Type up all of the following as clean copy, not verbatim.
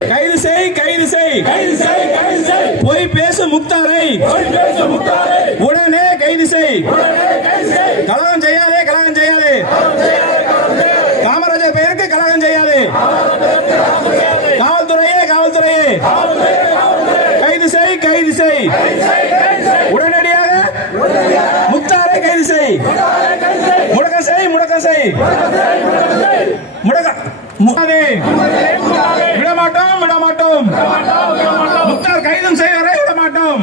கைது செய், கைது செய், கைது செய், கைது செய். பொய் பேசு முக்தாரை, பொய் பேசு முக்தாரை உடனே கைது செய், உடனே கைது செய். கலகம் செய்யாதே, கலகம் செய்யாதே. காமராஜர் பெயருக்கு கலகம் செய்யாதே. காவல்துறையே, காவல்துறையே கைது செய், கைது செய். உடனடியாக முக்தாரை கைது செய். முடக்கம் செய், முடக்கம் செய். விடமாட்டோம், விடமாட்டோம். முக்தார் கைதும் செய்வரை விடமாட்டோம்.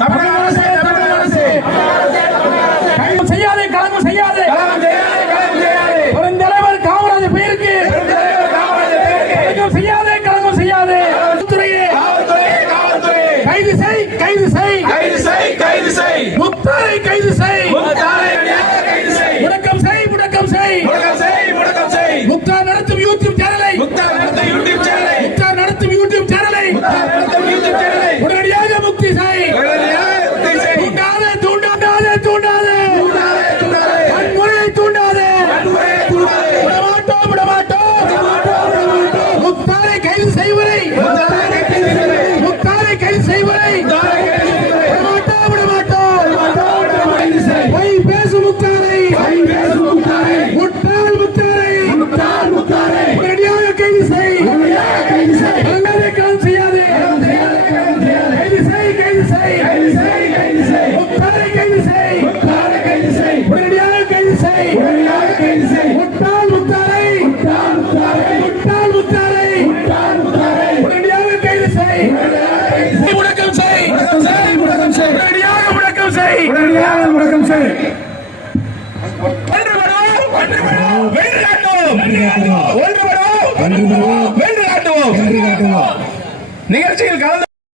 தமிழக அரசு, தமிழக அரசு கைது செய்யாதே, கலகம் செய்யாதே, கலகம் செய்யாதே, கலகம் செய்யாதே. பெருந்தலைவர் காமராஜர் பெயருக்கு கலகம் செய்யாதே, கலகம் செய்யாதே. காவல்துறையே, காவல்துறையே, காவல்துறையே கைது செய், கைது செய், கைது செய், கைது செய். முக்தாரை கைது செய், முக்தாரை கைது செய். முடக்கம் செய், முடக்கம் செய், முடக்கம் செய், முடக்கம் செய். முக்தார் நடத்தும் யூடியூப் சேனலை, முக்தார் நடத்தும் யூடியூப் சேனலை, முக்தார் நடத்தும் யூடியூப் சேனலை, முக்தார் நடத்தும் யூடியூப் சேனலை உடனடியாக முக்தி செய், உடனடியாக முக்தி செய். தூண்டாதே, தூண்டாதே, தூண்டாதே, தூண்டாதே, தூண்டாதே. வன்முறையை தூண்டாதே, வன்முறையை தூண்டாதே. விடமாட்டோம், விடமாட்டோம், விடமாட்டோம், விடமாட்டோம். முக்தாரை கைது செய்வரை, முக்தாரை கைது செய்வரை, முக்தாரை கைது செய்வரை விடமாட்டோம், விடமாட்டோம், விடமாட்டோம், விடமாட்டோம். பொய் பேசு முக்தாரை, பொய் பேசு முக்தாரை. முட்டாள் முக்தாரை, முட்டாள் முக்தாரை உடனடியாக கைது செய், உடனடியாக கைது செய். அல்லாதே கலகம் செய்யாதே, கைது செய், கைது செய், கைது செய், கைது செய். முக்தாரை கைது செய், முக்தாரை கைது செய். உடனடியாக கைது செய், உடனடியாக கைது செய். முட்டாள் முக்தாரை, முட்டாள் முக்தாரை, முட்டாள் முக்தாரை, முட்டாள் முக்தாரை உடனடியாக கைது செய், உடனடியாக கைது செய். முடக்கம் செய், முடக்கம் செய், முடக்கம் செய். உடனடியாக முடக்கம் செய், உடனடியாக முடக்கம் செய். வென்று காட்டுவோம், ஒன்றுபடுவோம், வென்று காட்டுவோம். நிகழ்ச்சியில் கலந்து